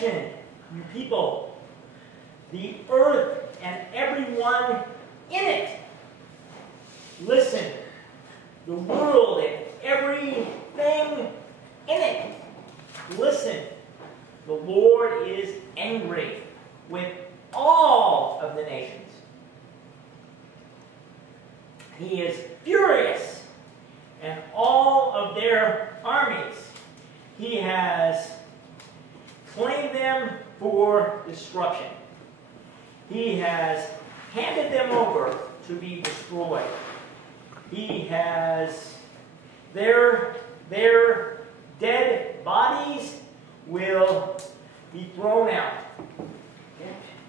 Attention, you people, the earth and everyone in it. Listen, the world and everything in it. Listen, the Lord is angry with all of the nations. He is furious, and all of their armies. He has claimed them for destruction. He has handed them over to be destroyed. He has their dead bodies will be thrown out.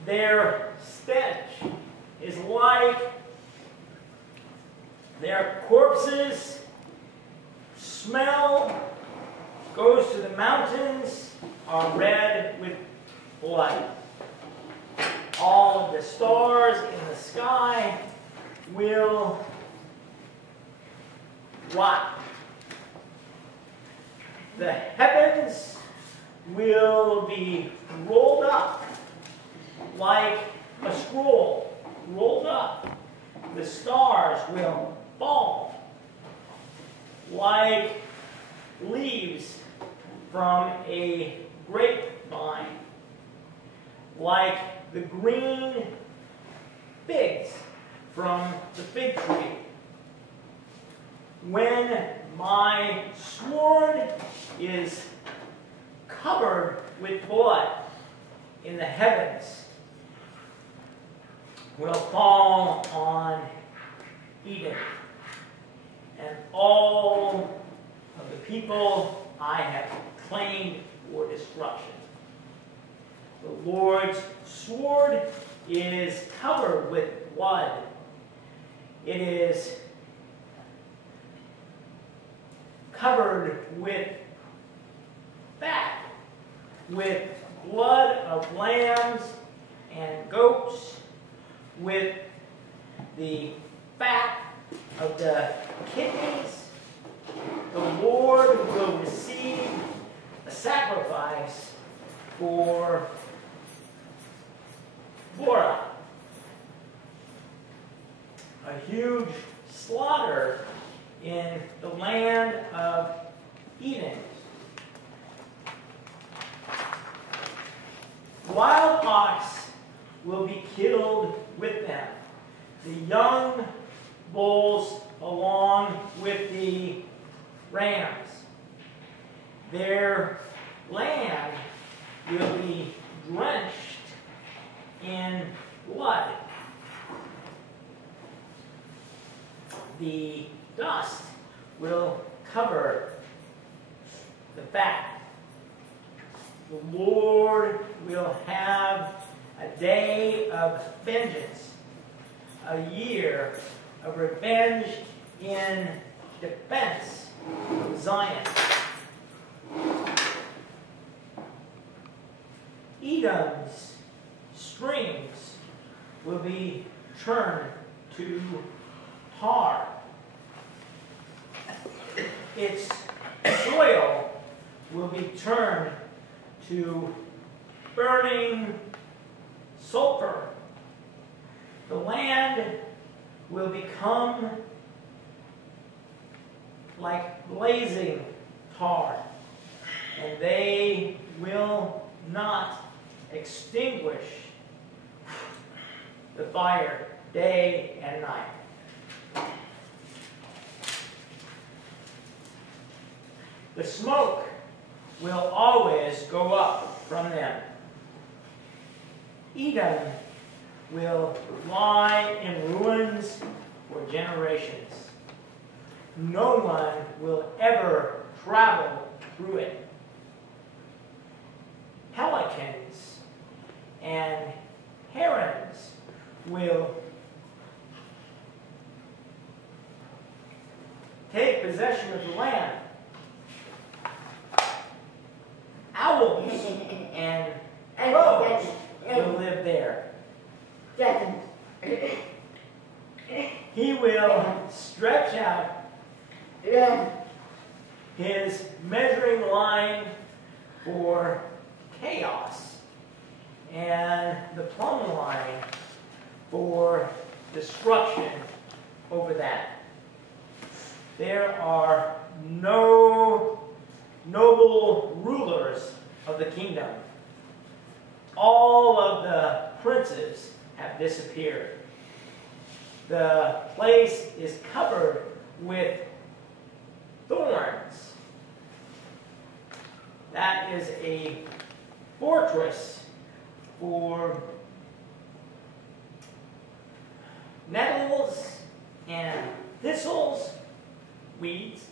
Their stench is like their corpses smell, goes to the mountains, are red with blood. All of the stars in the sky will rot. The heavens will be rolled up like a scroll, rolled up. The stars will fall like leaves from a grapevine, like the green figs from the fig tree. When my sword is covered with blood in the heavens, will fall on Eden and all of the people I have claimed for destruction. The Lord's sword is covered with blood. It is covered with fat, with blood of lambs and goats, with the fat of the kidneys. The Lord will receive a sacrifice for Bora, a huge slaughter in the land of Eden. Wild ox will be killed with them, the young bulls along with the rams. Their land will be drenched in blood. The dust will cover the fat. The Lord will have a day of vengeance, a year of revenge in defense of Zion. Edom's streams will be turned to tar. Its soil will be turned to burning sulfur. The land will become like blazing tar, and they will not extinguish the fire day and night. The smoke will always go up from them. Edom will lie in ruins for generations. No one will ever travel through it. Pelicans and herons will take possession of the land. Owls and crows will live there. He will stretch out his measuring line for chaos and the plumb line for destruction over that. There are no noble rulers of the kingdom. All of the princes have disappeared. The place is covered with thorns. That is a fortress for nettles and thistles, weeds.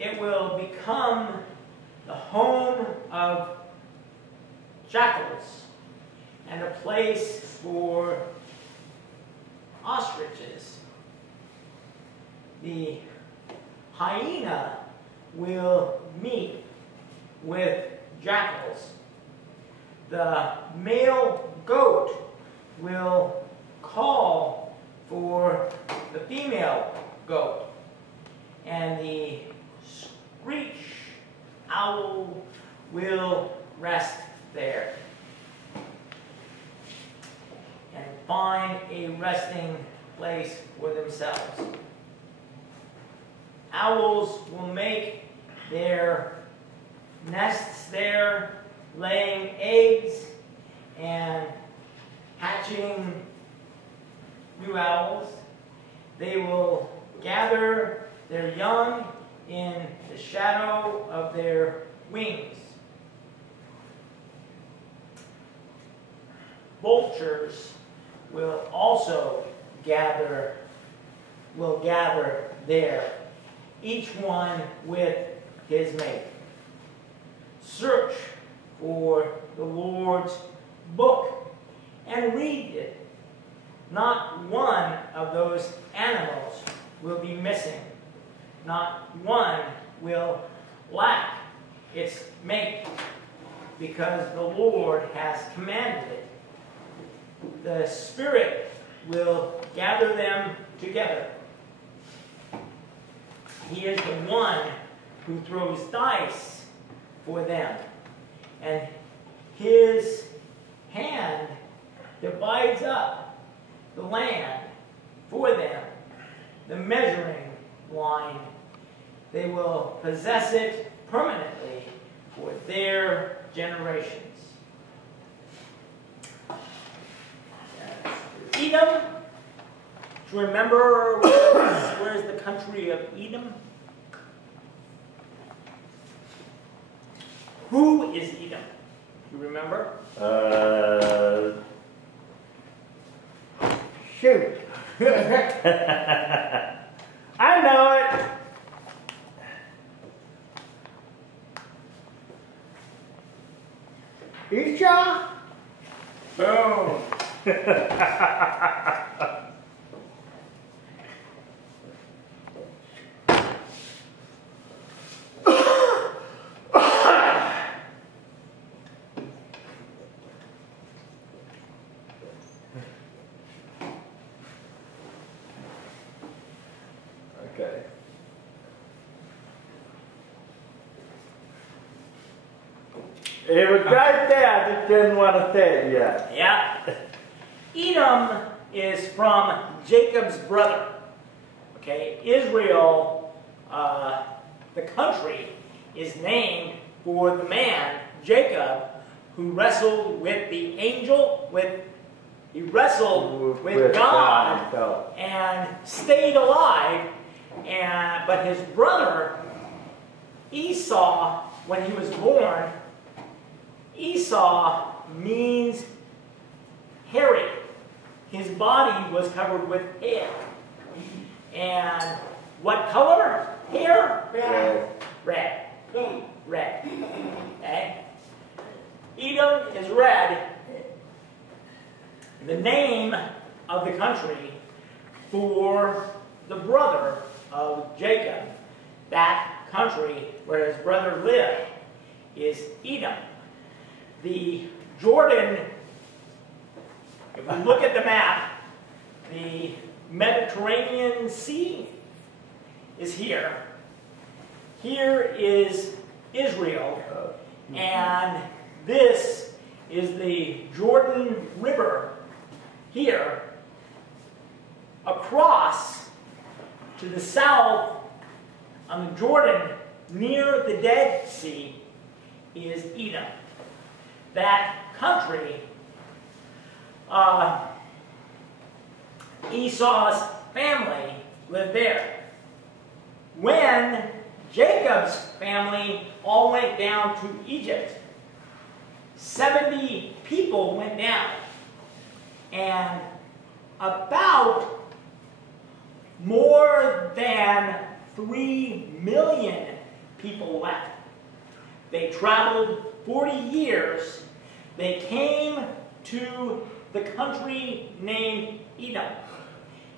It will become the home of jackals and a place for ostriches. The hyena will meet with jackals. The male goat will call for the female goat. And the screech owl will rest there and find a resting place for themselves. Owls will make their nests there, laying eggs and hatching new owls. They will gather their young in the shadow of their wings. Vultures will also gather there, each one with his mate. Search for the Lord's book and read it. Not one of those animals will be missing. Not one will lack its mate, because the Lord has commanded it. The Spirit will gather them together. He is the one who throws dice for them, and his hand divides up the land for them, the measuring line. They will possess it permanently for their generations. Edom, do you remember where is the country of Edom? Who is Edom? Do you remember? Shoot. I know it. Esau? Boom. Okay. It was right there, I just didn't want to say it yet. Yeah. Edom is from Jacob's brother. Okay, Israel, the country, is named for the man, Jacob, who wrestled with the angel, he wrestled with God and stayed alive. But his brother, Esau, when he was born, Esau means hairy. His body was covered with hair. And what color? Hair? Red. Red. Red. Okay? Edom is red. The name of the country for the brother of Jacob, that country where his brother lived, is Edom. The Jordan, if we look at the map, the Mediterranean Sea is here. Here is Israel, And this is the Jordan River here. Across to the south on the Jordan, near the Dead Sea, is Edom. That country, Esau's family lived there. When Jacob's family all went down to Egypt, 70 people went down, and about more than 3 million people left. They traveled 40 years. They came to the country named Edom.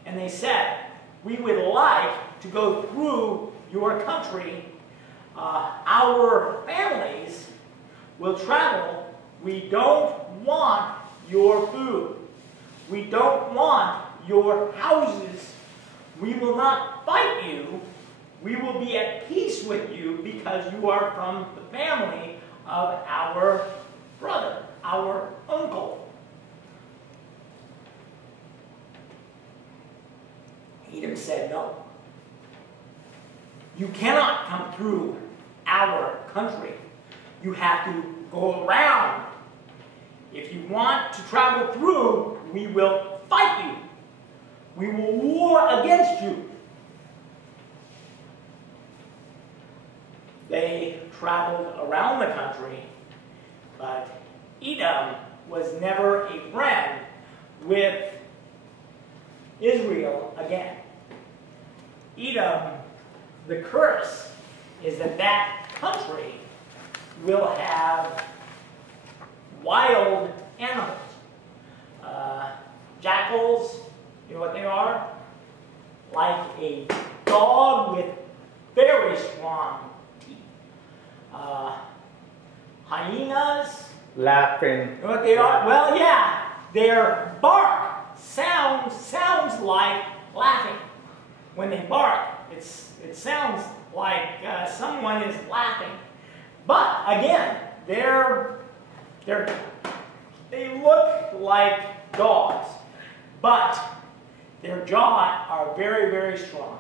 And they said, we would like to go through your country. Our families will travel. We don't want your food. We don't want your houses. We will not fight you. We will be at peace with you because you are from the family of our brother, our uncle. Edom said, no. You cannot come through our country. You have to go around. If you want to travel through, we will fight you. We will war against you. They traveled around the country, but Edom was never a friend with Israel again. Edom, the curse is that that country will have wild animals. Jackals, you know what they are? Like a dog with very strong teeth. Hyenas. Laughing. You know what they are? Well, yeah. Their bark sounds like laughing. When they bark, it sounds like someone is laughing. But again, they look like dogs, but their jaws are very, very strong.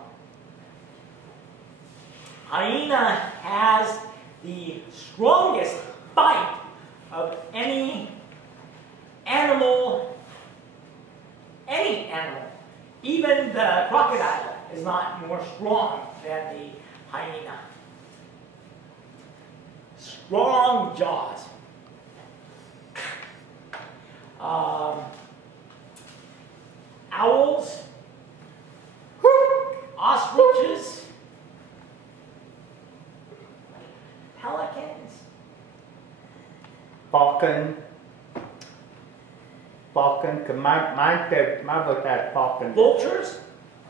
Hyena has the strongest bite of any animal. Even the crocodile is not more strong than the hyena. Strong jaws. Owls, ostriches, pelicans, Falcon, because my book had falcon. vultures,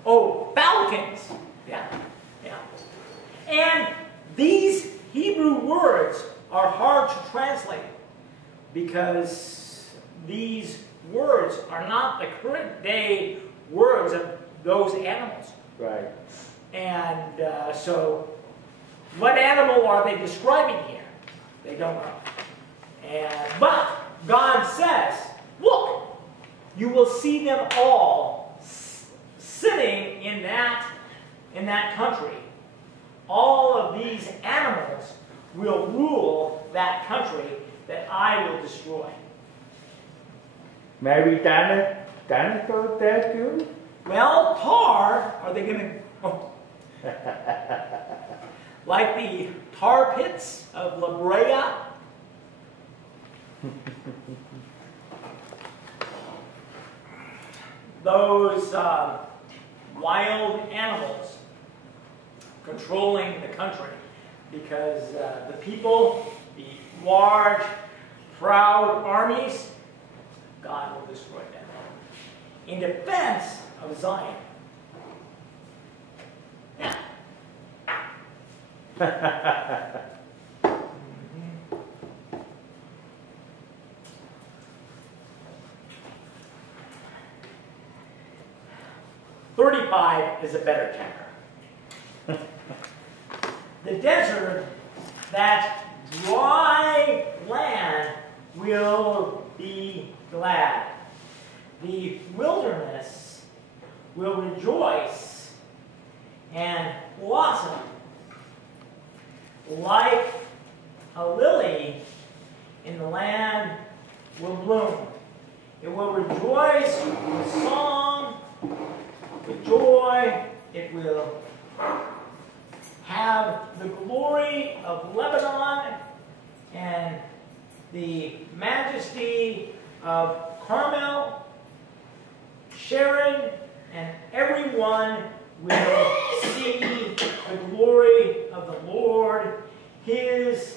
falcons. Yeah. And these Hebrew words are hard to translate because these words are not the current day words of those animals. Right. And so, what animal are they describing here? They don't know. But God says, look, you will see them all sitting in that country. All of these animals will rule that country that I will destroy. Maybe dinosaurs there too? Well, tar, are they going to... like the tar pits of La Brea? Those wild animals controlling the country, because the people, the large, proud armies, God will destroy them in defense of Zion. Yeah. 35 is a better chapter. The desert that dry land will be glad. The wilderness will rejoice and blossom. Like a lily in the land will bloom. It will rejoice with song, with joy. It will have the glory of Lebanon and the majesty of Carmel. Sharon and everyone will see the glory of the Lord, His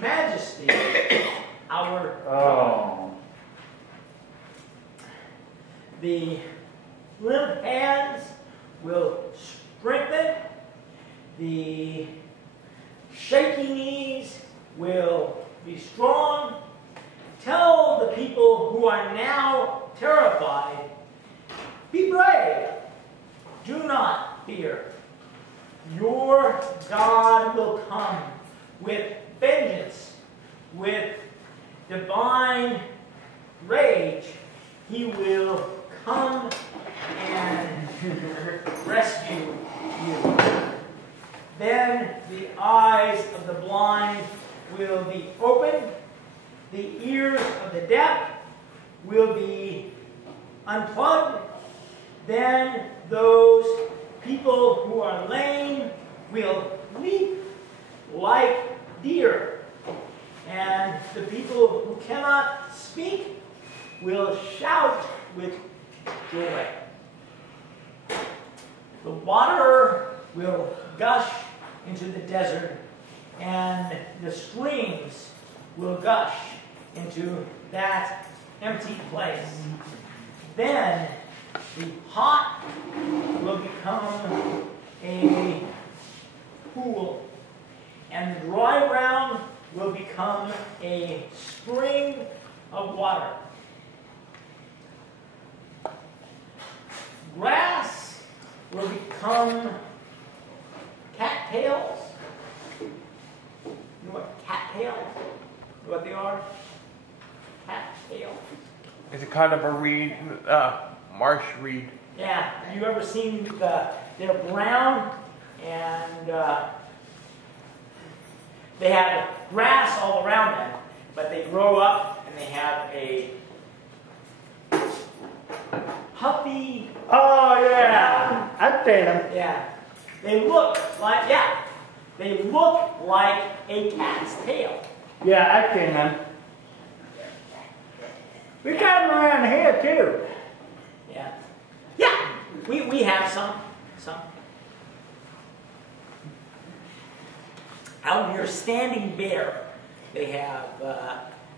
majesty, our God. The limp hands will strengthen. The shaky knees will be strong. Tell the people who are now terrified, be brave. Do not fear. Your God will come with vengeance, with divine rage. He will come and rescue you. Then the eyes of the blind will be opened. The ears of the deaf will be unplugged. Then those people who are lame will leap like deer. And the people who cannot speak will shout with joy. The water will gush into the desert, and the streams will gush into that empty place. Then the hot will become a pool, and the dry ground will become a spring of water. Grass will become cattails. You know what cattails? You know what they are? Cattails. It's a kind of a reed, marsh reed. Yeah. Have you ever seen they're brown and they have grass all around them, but they grow up and they have a puffy. Oh yeah, I've seen them. Yeah. They look like a cat's tail. Yeah, I've seen them. We got them around here too. Yeah. Yeah. We have some. Out near Standing Bear, they have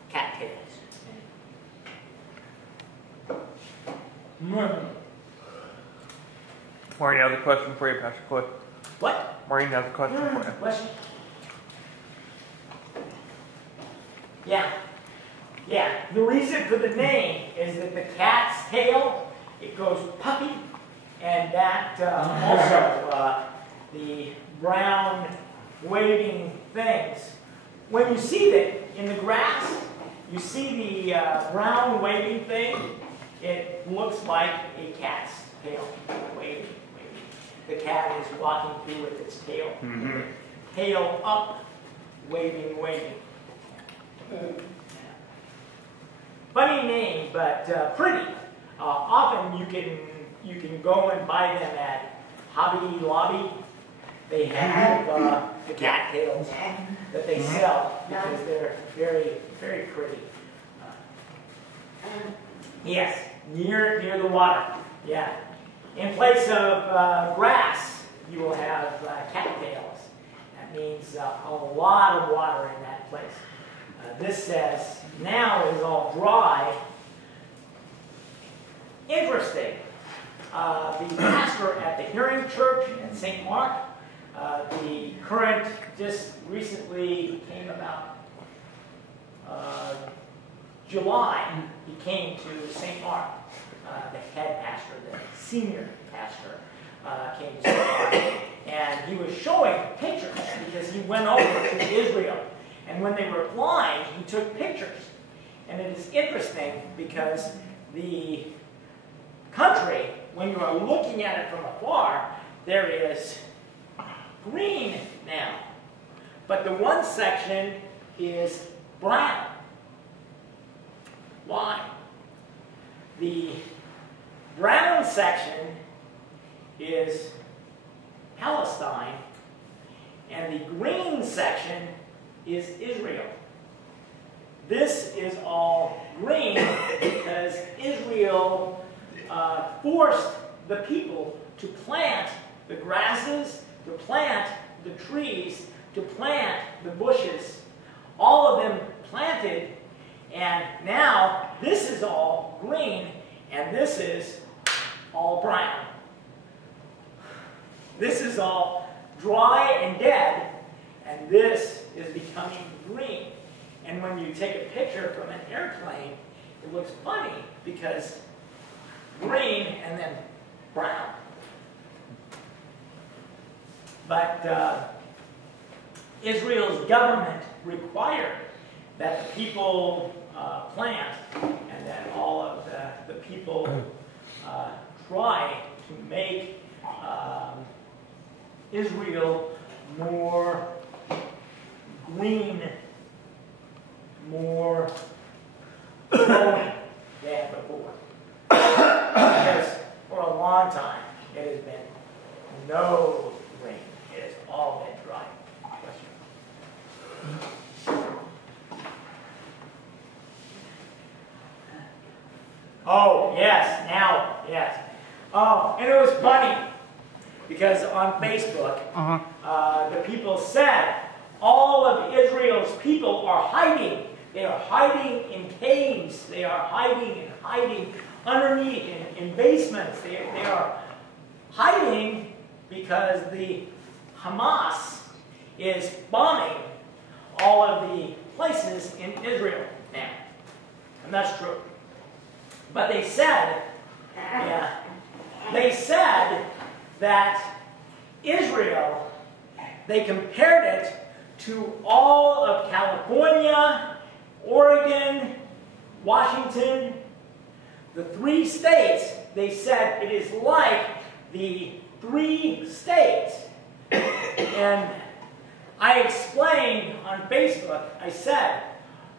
cattails. Maureen has a question for you, Pastor Cliff. What? Maureen has a question for you. Question? Yeah. The reason for the name is that the cat's tail, it goes puffy, and that also the brown waving things. When you see that in the grass, you see the brown waving thing, it looks like a cat's tail waving. The cat is walking through with its tail. Mm-hmm. Tail up, waving. Funny name, but pretty. Often you can go and buy them at Hobby Lobby. They have the cattails that they sell because they're very, very pretty. Yes, near the water. Yeah. In place of grass, you will have cattails. That means a lot of water in that place. This says, now it is all dry. Interesting. The pastor at the Hearing Church in St. Mark, the current just recently came about July, he came to St. Mark. The head pastor, the senior pastor, came to St. Mark. And he was showing pictures because he went over to Israel. And when they were flying, he took pictures. And it is interesting because the country, when you are looking at it from afar, there is green now. But the one section is brown. Why? The brown section is Palestine, and the green section is Israel. This is all green because Israel forced the people to plant the grasses, to plant the trees, to plant the bushes. All of them planted, and now this is all green, and this is all brown. This is all dry and dead, and this is becoming green. And when you take a picture from an airplane, it looks funny because green and then brown. But Israel's government required that the people plant, and that all of the people try to make Israel more green, more growing than before. Because for a long time, it has been no green. It has all been dry. Oh, yes, now, yes. Oh, and it was funny, because on Facebook, the people said, all of Israel's people are hiding. They are hiding in caves. They are hiding and hiding underneath in basements. They are hiding because the Hamas is bombing all of the places in Israel now. And that's true. But they said, they said that Israel, they compared it to all of California, Oregon, Washington, the 3 states. They said it is like the 3 states. And I explained on Facebook, I said,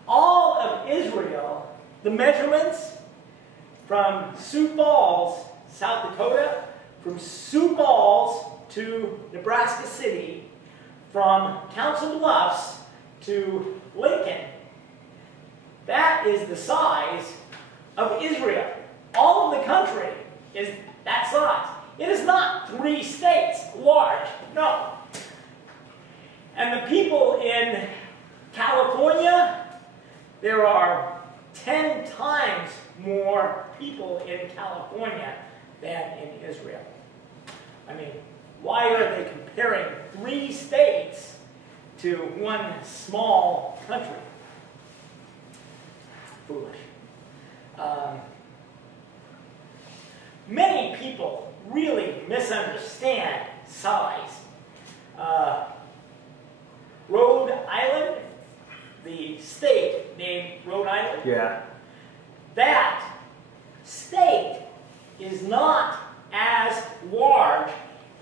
all of Israel, the measurements from Sioux Falls, South Dakota, from Sioux Falls to Nebraska City, from Council Bluffs to Lincoln, that is the size of Israel. All of the country is that size. It is not 3 states large, no. And the people in California, there are 10 times more people in California than in Israel. I mean, why are they comparing 3 states to one small country? Foolish. Many people really misunderstand size. Rhode Island, the state named Rhode Island, that state is not as large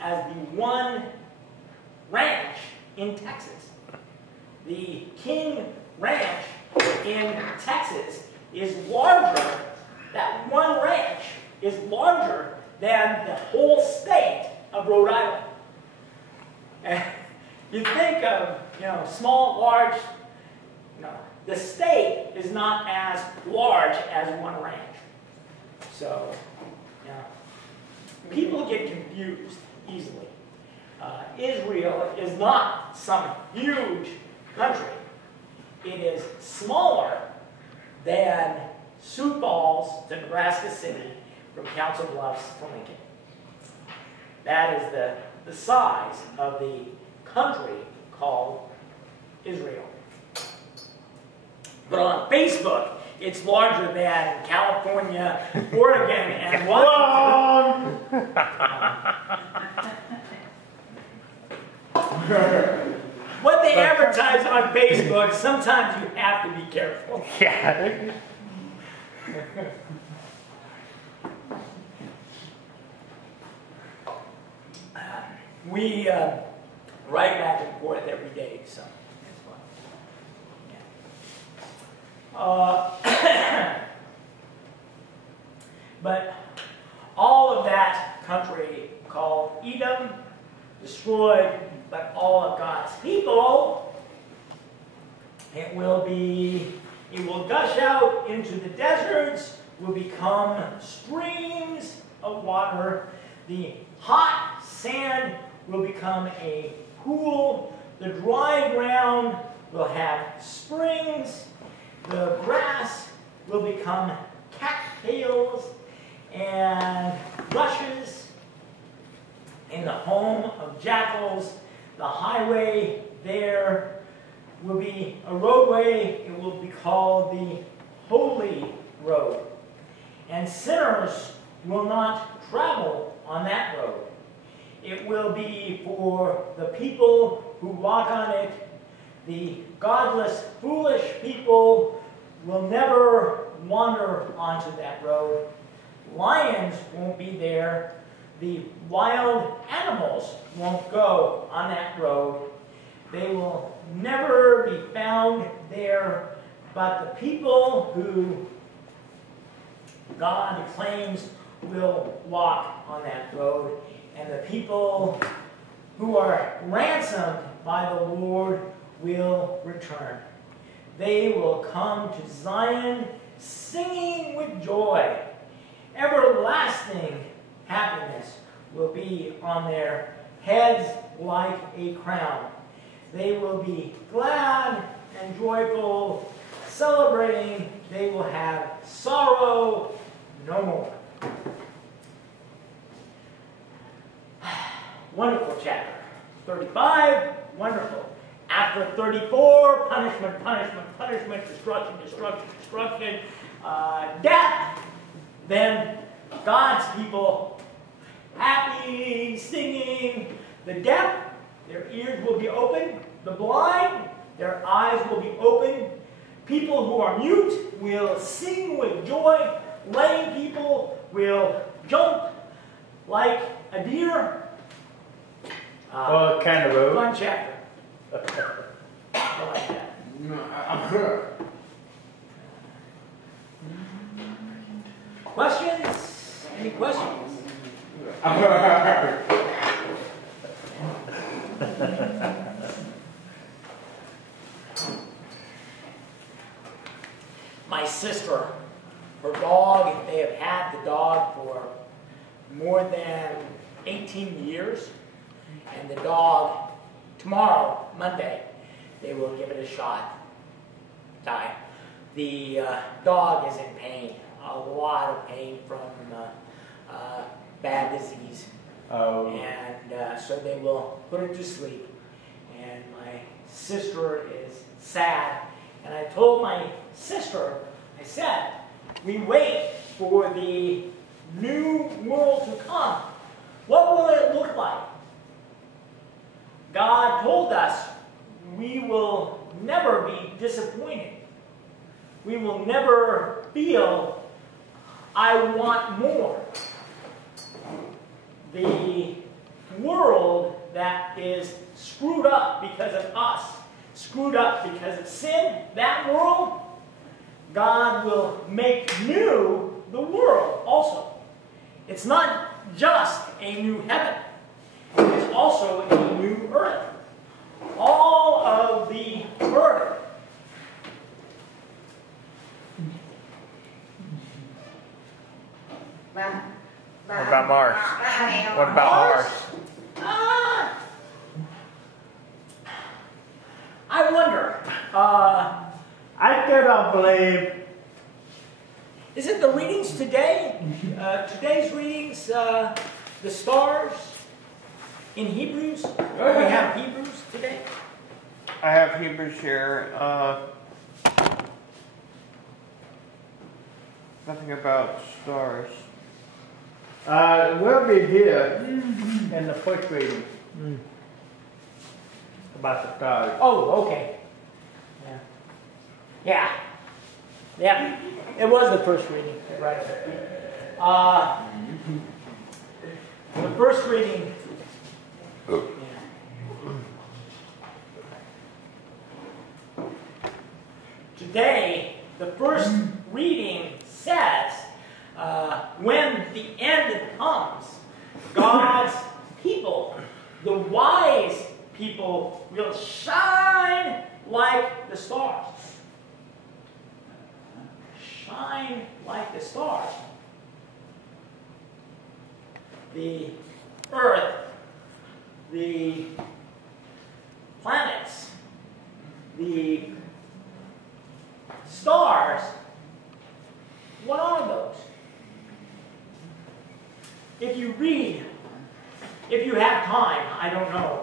as the one ranch in Texas. The King Ranch in Texas is larger, that one ranch is larger than the whole state of Rhode Island. And you think of, small, large, no. The state is not as large as one ranch. So, people get confused easily. Israel is not some huge country. It is smaller than Sioux Falls to Nebraska City, from Council Bluffs to Lincoln. That is the size of the country called Israel. But on Facebook, it's larger than California, Oregon, and Washington. What they they advertise on Facebook, sometimes you have to be careful. Yeah. We write back and forth every day, so it's fun. But all of that country called Edom, destroyed, but all of God's people, it will gush out into the deserts, will become streams of water. The hot sand will become a pool. The dry ground will have springs. The grass will become cattails and rushes. In the home of jackals, the highway there will be a roadway. It will be called the Holy Road. And sinners will not travel on that road. It will be for the people who walk on it. The godless, foolish people will never wander onto that road. Lions won't be there. The wild animals won't go on that road. They will never be found there, but the people who God claims will walk on that road, and the people who are ransomed by the Lord will return. They will come to Zion singing with joy. Everlasting happiness will be on their heads like a crown. They will be glad and joyful, celebrating. They will have sorrow no more. Wonderful chapter. 35, wonderful. After 34, punishment, punishment, punishment, destruction, destruction, destruction, death. Then God's people happy, singing. The deaf, their ears will be open. The blind, their eyes will be open. People who are mute will sing with joy. Lame people will jump like a deer. What kind of road? Fun chapter. I like that. Questions? Any questions? My sister, her dog, they have had the dog for more than 18 years. And the dog, tomorrow, Monday, they will give it a shot. Die. The dog is in pain, a lot of pain from bad disease. Oh. And so they will put it to sleep. And my sister is sad. And I told my sister, I said, we wait for the new world to come. What will it look like? God told us we will never be disappointed. We will never feel, I want more. The world that is screwed up because of us, screwed up because of sin, that world, God will make new the world also. It's not just a new heaven. It is also a new earth. All of the earth. What about Mars? What about Mars? I wonder. I cannot believe. Is it the readings today? Today's readings, the stars in Hebrews? We have Hebrews today? I have Hebrews here. Nothing about stars. We'll be here in the first reading about the stars. Oh, okay. Yeah. Yeah. Yeah. It was the first reading, right? The first reading. Yeah. Today, the first reading says, when the end comes, God's people, the wise people, will shine like the stars. Shine like the stars. The earth, the planets, the stars, what are those? If you read, if you have time, I don't know,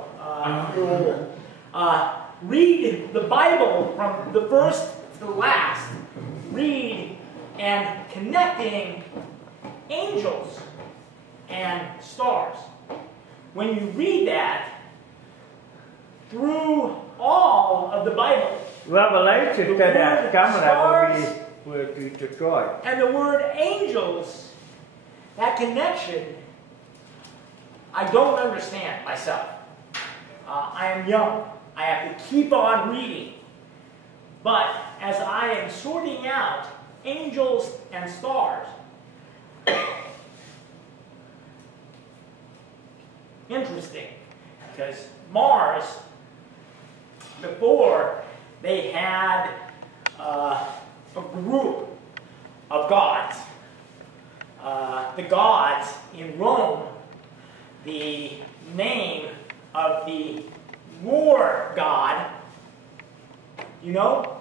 read the Bible from the first to the last. Read and connecting angels and stars. When you read that, through all of the Bible, Revelation said that coming that will be destroyed. and the word angels, that connection, I don't understand myself. I am young. I have to keep on reading. But as I am sorting out angels and stars, interesting, because Mars, before they had a group of gods. The gods in Rome, the name of the war god, you know?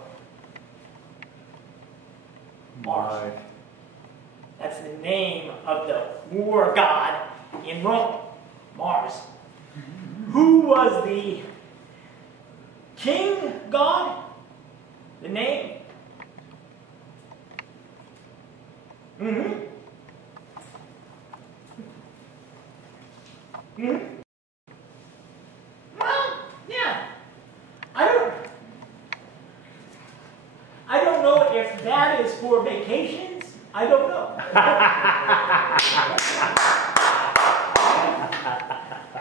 Mars. That's the name of the war god in Rome, Mars. Who was the king god? The name? Mm-hmm. Mm-hmm. Well, yeah. I don't know if that is for vacations. I don't know.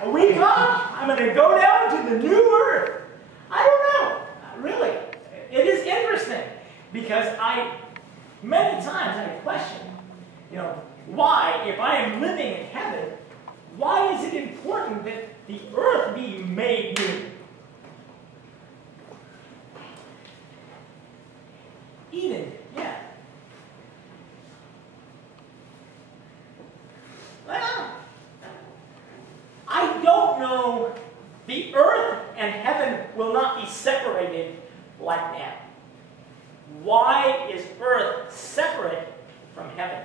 A week off, I'm going to go down to the new earth. I don't know. Really. It is interesting because many times I question, why, if I am living in heaven, why is it important that the earth be made new? Eden, yeah. Well, I don't know. The earth and heaven will not be separated like now. Why is earth separate from heaven?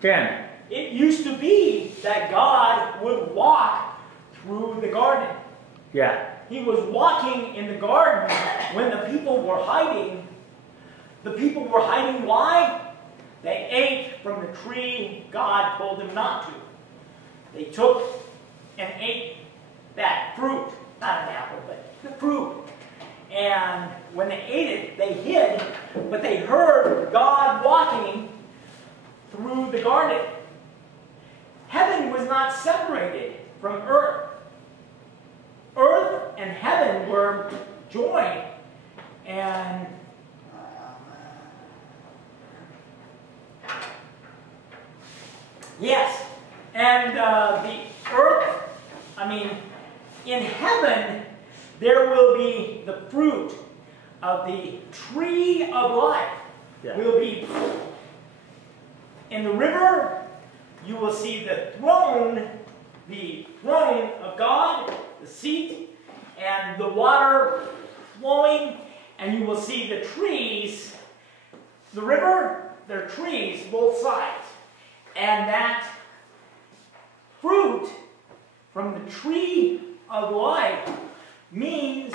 Ken. It used to be that God would walk through the garden. Yeah. He was walking in the garden when the people were hiding. The people were hiding why? They ate from the tree God told them not to. They took and ate that fruit. Not an apple, but the fruit. And when they ate it, they hid, but they heard God walking through the garden. Heaven was not separated from earth. Earth and heaven were joined. And yes, and the earth, in heaven, there will be the fruit of the tree of life. Yeah. Will be in the river. You will see the throne of God, the seat, and the water flowing, and you will see the trees, the river, there are trees both sides. And that fruit from the tree of life means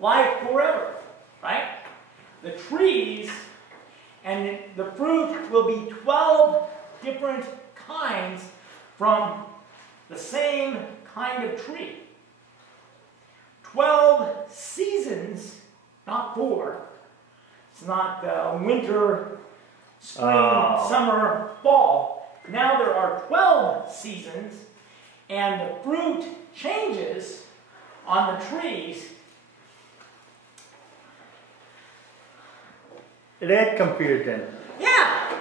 life forever, right? The trees and the fruit will be 12 different kinds from the same kind of tree. 12 seasons, not 4. It's not winter, spring, summer, fall. Now there are 12 seasons, and the fruit changes on the trees. It ain't confusing. Yeah,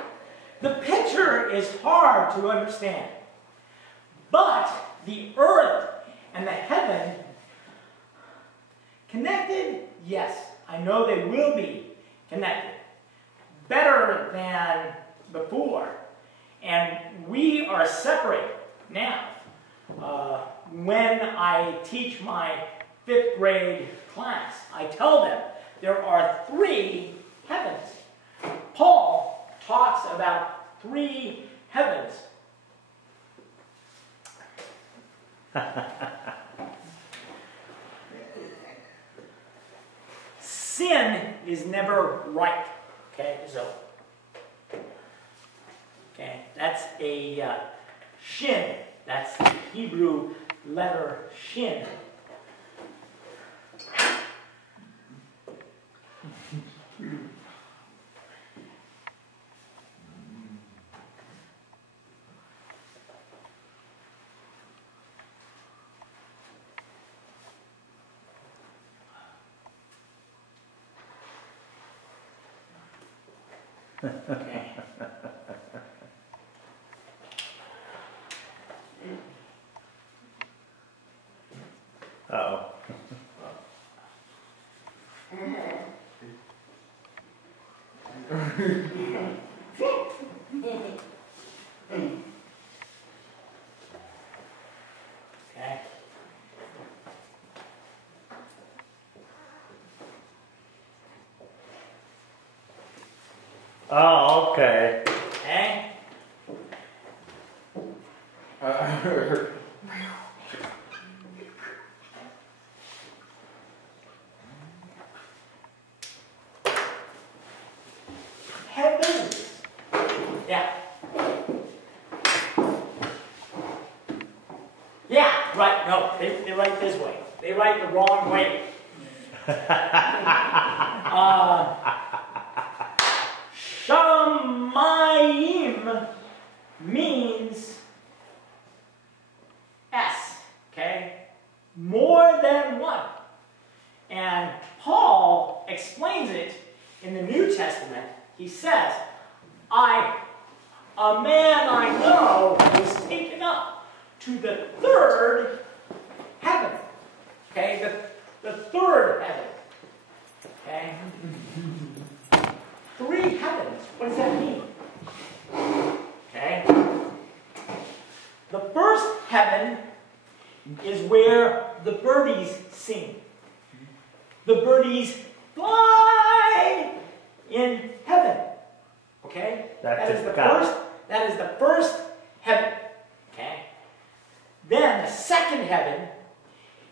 the picture is hard to understand. But the earth and the heaven connected, yes, I know they will be connected. Better than before. And we are separate now. When I teach my 5th grade class, I tell them there are 3 heavens. Paul talks about 3 heavens. Sin is never right. Okay, so that's a shin. That's the Hebrew letter shin. Okay. Uh-oh. Okay. Oh, okay. Okay. Heavens. Yeah. Yeah, right. No, they write this way. They write the wrong way. Shamayim means S, okay? More than one. And Paul explains it in the New Testament. He says, a man I know was taken up to the 3rd heaven. Okay, the 3rd heaven. Okay? 3 heavens. What does that mean? Okay? The 1st heaven is where the birdies sing. The birdies fly in heaven. Okay? That is the first heaven. Okay? Then the 2nd heaven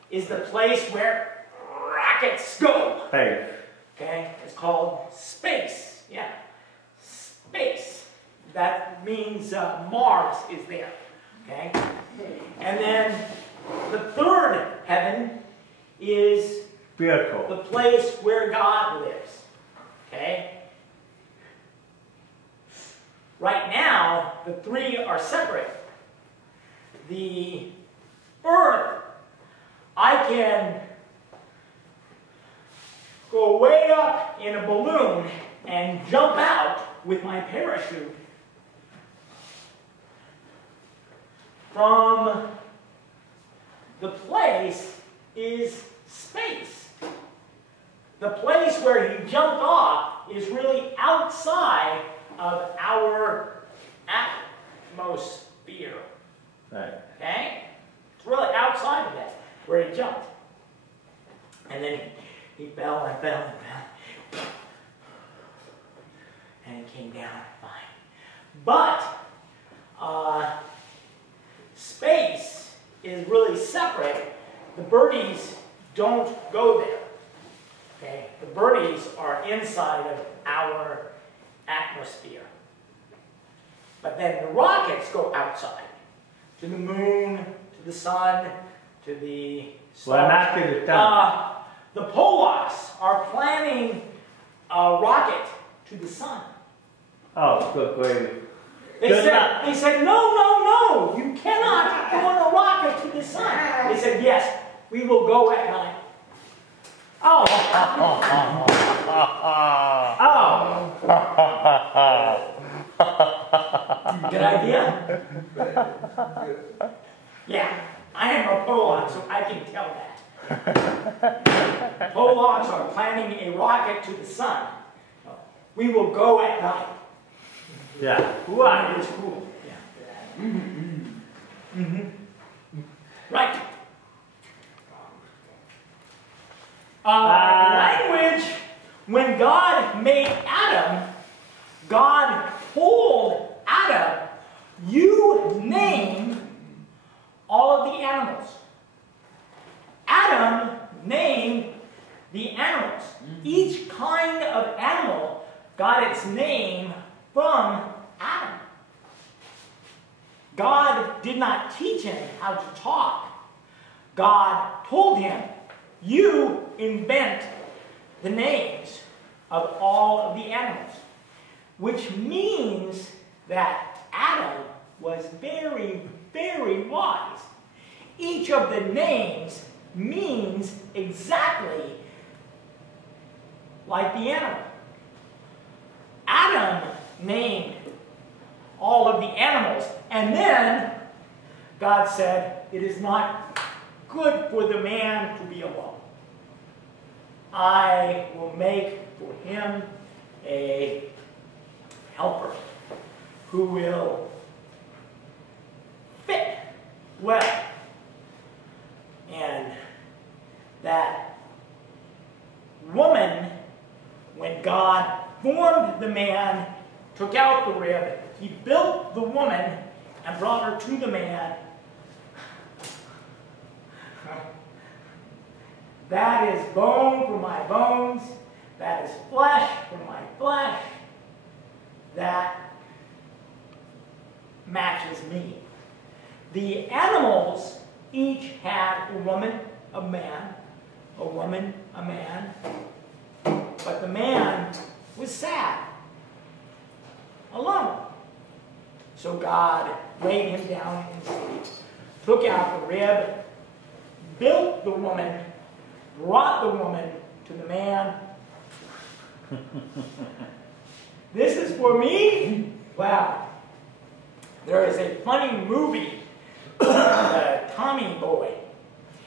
is the place where rockets go. Hey. Okay? It's called space. Yeah. Space. That means Mars is there. Okay? And then the 3rd heaven is Vehicle. the place where God lives. Okay? Right now, the 3 are separate. The earth, I can go way up in a balloon and jump out with my parachute from the place is space. The place where he jumped off is really outside of our atmosphere. Right. Okay? It's really outside of that, where he jumped. And then he fell and fell and fell. And he came down fine. But space is really separate. The birdies don't go there. Okay? The birdies are inside of our atmosphere. But then the rockets go outside, to the moon, to the sun, to the Well, stars. not to the sun. The Polacks are planning a rocket to the sun. Oh, good grief. They Good said, luck. no, you cannot go on a rocket to the sun. They said, yes, we will go at night. Oh. Oh. Good idea? Yeah, I am a Polak, so I can tell that. Polacks are planning a rocket to the sun. We will go at night. Yeah. That is cool. Yeah. Right. Language, when God made Adam, God told Adam, you name all of the animals. Adam named the animals. Each kind of animal got its name from Adam. God did not teach him how to talk. God told him, you invent the names of all of the animals. Which means that Adam was very, very wise. Each of the names means exactly like the animal. Adam named all of the animals, and then God said, it is not good for the man to be alone. I will make for him a helper who will fit well. And that woman, when God formed the man, took out the rib, he built the woman and brought her to the man. That is bone from my bones. That is flesh from my flesh. That matches me. The animals each had a woman, a man, a woman, a man. But the man was sad, alone. So God laid him down in sleep, took out the rib, built the woman, brought the woman to the man. This is for me? Wow. There is a funny movie, the Tommy Boy.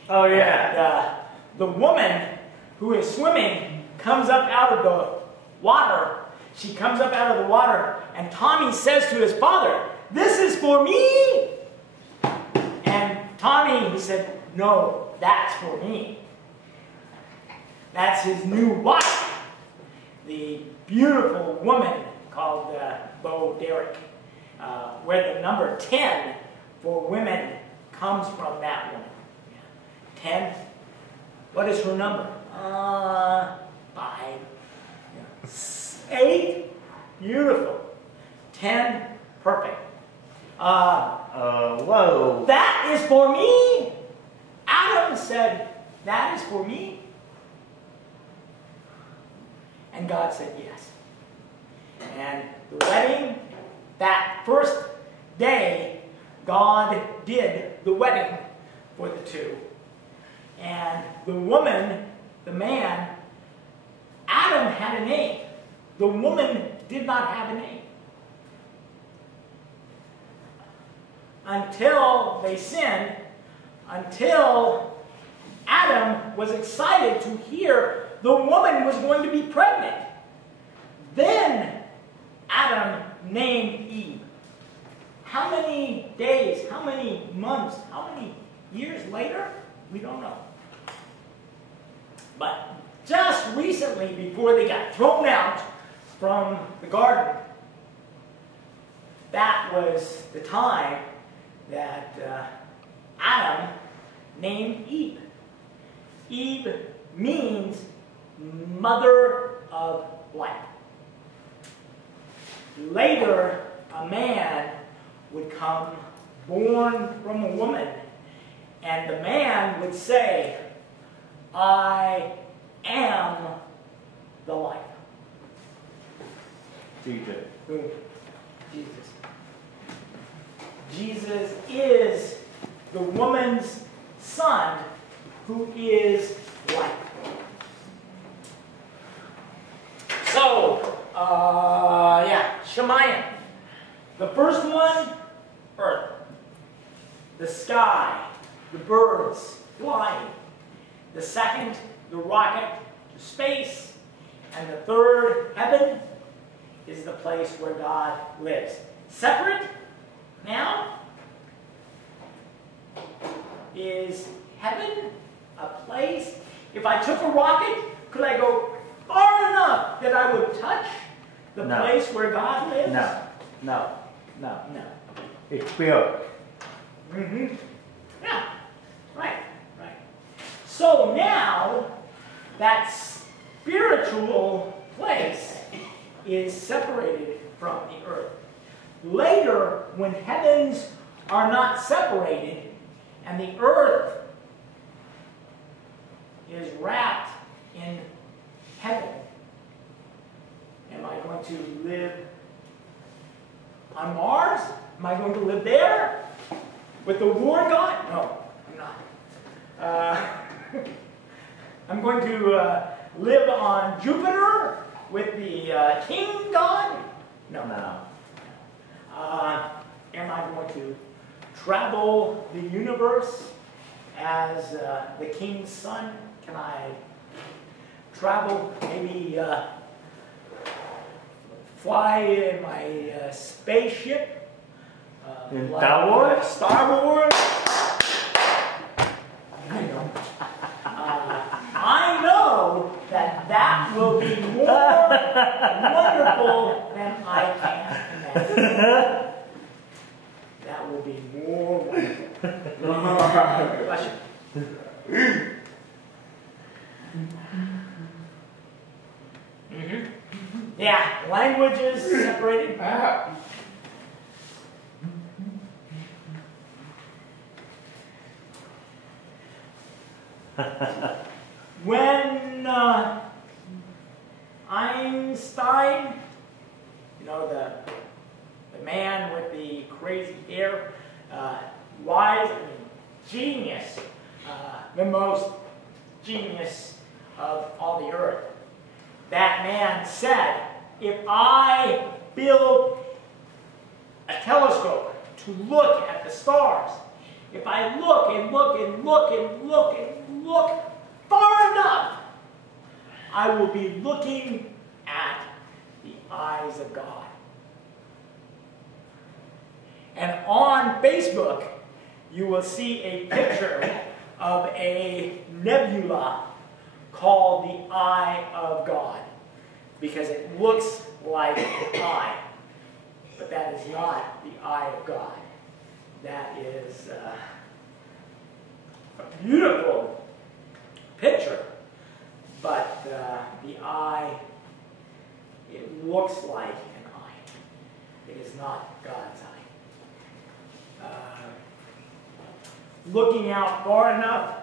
Oh, yeah. And, the woman who is swimming comes up out of the water. She comes up out of the water, and Tommy says to his father, this is for me? And Tommy, he said, no, that's for me. That's his new wife, the beautiful woman called Bo Derek, where the number 10 for women comes from that woman. 10. What is her number? 5. 8. Beautiful. 10. Perfect. Whoa. That is for me. Adam said, that is for me. And God said yes. And the wedding, that first day, God did the wedding for the two. And the woman, the man, Adam had a name. The woman did not have a name. Until they sinned, until Adam was excited to hear the woman was going to be pregnant. Then Adam named Eve. How many days, how many months, how many years later? We don't know. But just recently, before they got thrown out from the garden, that was the time that Adam named Eve. Eve means mother of life. Later, a man would come born from a woman, And the man would say, I am the life. Jesus. Who? Jesus. Jesus is the woman's son who is life. So, Shemayim. The first one, earth. The sky, the birds flying. The second, the rocket to space. And the third, heaven, is the place where God lives. Separate now? Is heaven a place? If I took a rocket, could I go far enough that I would touch the place where God lives? No. No. It's built. Mm-hmm. Yeah. Right. So now, that spiritual place is separated from the earth. Later, when heavens are not separated and the earth is wrapped in heaven, am I going to live on Mars? Am I going to live there with the war god? No, I'm not. I'm going to live on Jupiter with the king god? No. Am I going to travel the universe as the king's son? Can I travel, maybe fly in my spaceship? In like, Star Wars? Star Wars? I know that will be more wonderful than I can imagine. That will be more wonderful. Question. Mm-hmm. Yeah, languages separated. When Einstein, the man with the crazy hair, genius, the most genius of all the earth. That man said, if I build a telescope to look at the stars, if I look and look and look and look and look far enough, I will be looking at the eyes of God. And on Facebook, you will see a picture of a nebula called the Eye of God, because it looks like an eye, but that is not the eye of God. That is a beautiful picture, but the eye, it looks like an eye. It is not God's eye. Looking out far enough,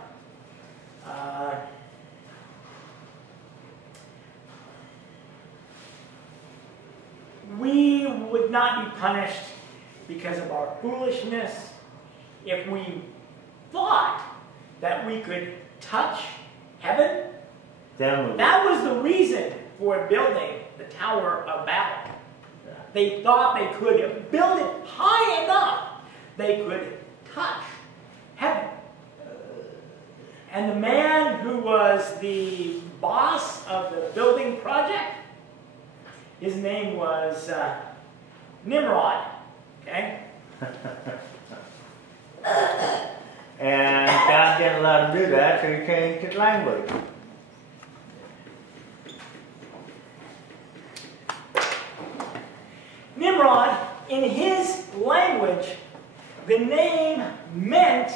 we would not be punished because of our foolishness if we thought that we could touch heaven. That was the reason for building the Tower of Babel. They thought they could build it high enough they could touch heaven. And the man who was the boss of the building project, his name was Nimrod. Okay? And God didn't let him do that, so he changed his language. Nimrod, in his language, the name meant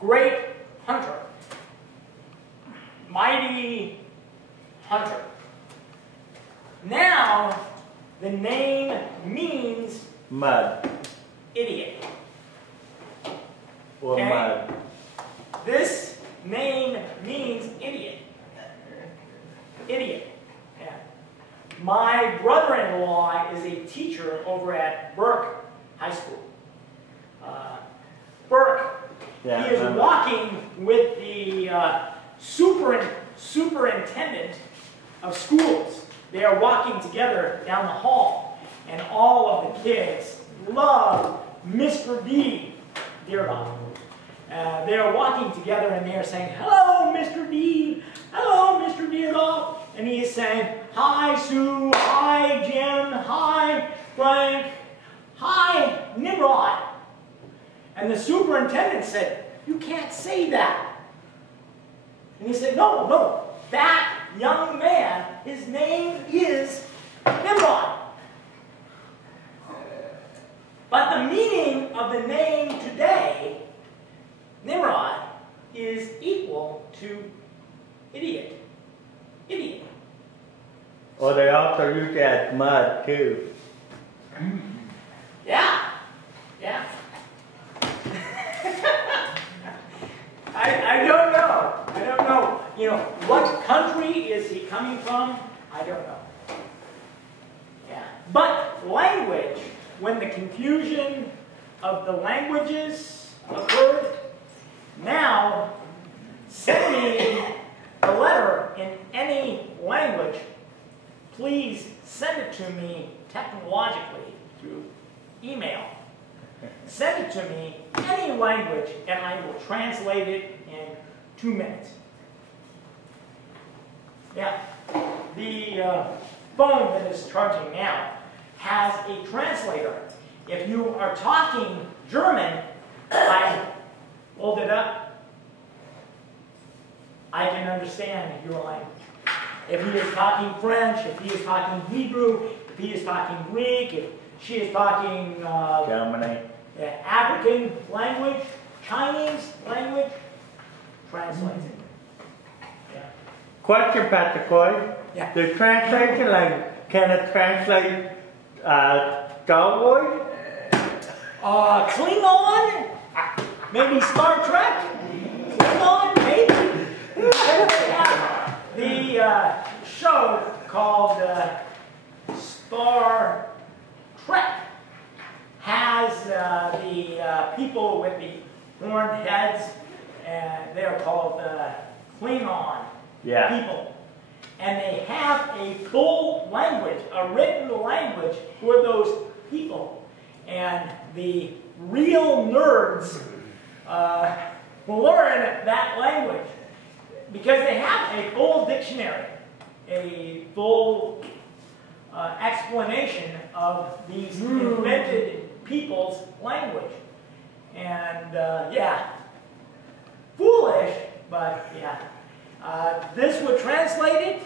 great hunter, mighty hunter. Now, the name means mud. Idiot. Or Okay. mud. This name means idiot. Idiot. Yeah. My brother-in-law is a teacher over at Burke High School. Burke, Yeah, he is walking with the superintendent of schools. They are walking together down the hall, and all of the kids love Mr. D, dear God. They are walking together and they are saying, "Hello, Mr. D. Hello, Mr. Deardoff." And he is saying, "Hi, Sue. Hi, Jim. Hi, Frank. Hi, Nimrod." And the superintendent said, "You can't say that." And he said, No, that young man, his name is Nimrod. But the meaning of the name today, Nimrod, is equal to idiot. Idiot. Or they also use that mud too. Yeah. Yeah. I don't know. I don't know. You know, what country is he coming from? I don't know. Yeah. But language, when the confusion of the languages occurred, now send me a letter in any language. Please send it to me technologically through email. Send it to me, any language, and I will translate it in 2 minutes. Yeah, the phone that is charging now has a translator. If you are talking German, I hold it up. I can understand your language. If he is talking French, if he is talking Hebrew, if he is talking Greek, if she is talking Germany. African language, Chinese language, translates it. Yeah. Question, Pastor Coy. Yeah. The translation language, can it translate Star Wars? Klingon? Maybe Star Trek? Klingon? Maybe? They have the show called Star Trek has the people with the horned heads, and they're called Klingon people. And they have a full language, a written language for those people. And the real nerds learn that language because they have a full dictionary, a full explanation of these invented people's language. And yeah, foolish, but yeah. This would translate it.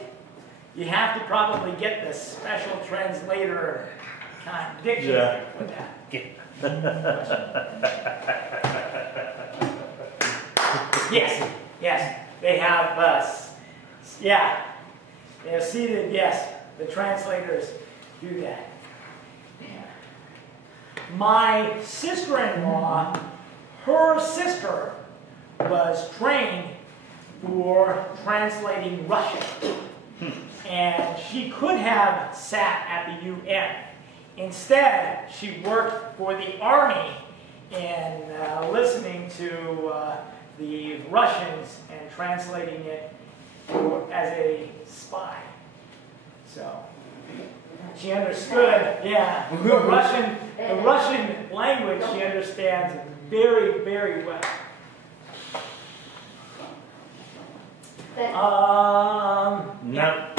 You have to probably get the special translator kind of dictionary for that. Yes, they have yeah, they're seated, yes, the translators do that. My sister-in-law, her sister was trained for translating Russian. And she could have sat at the UN. Instead, she worked for the army in listening to the Russians and translating it as a spy. So she understood, yeah, the Russian language she understands very, very well. No.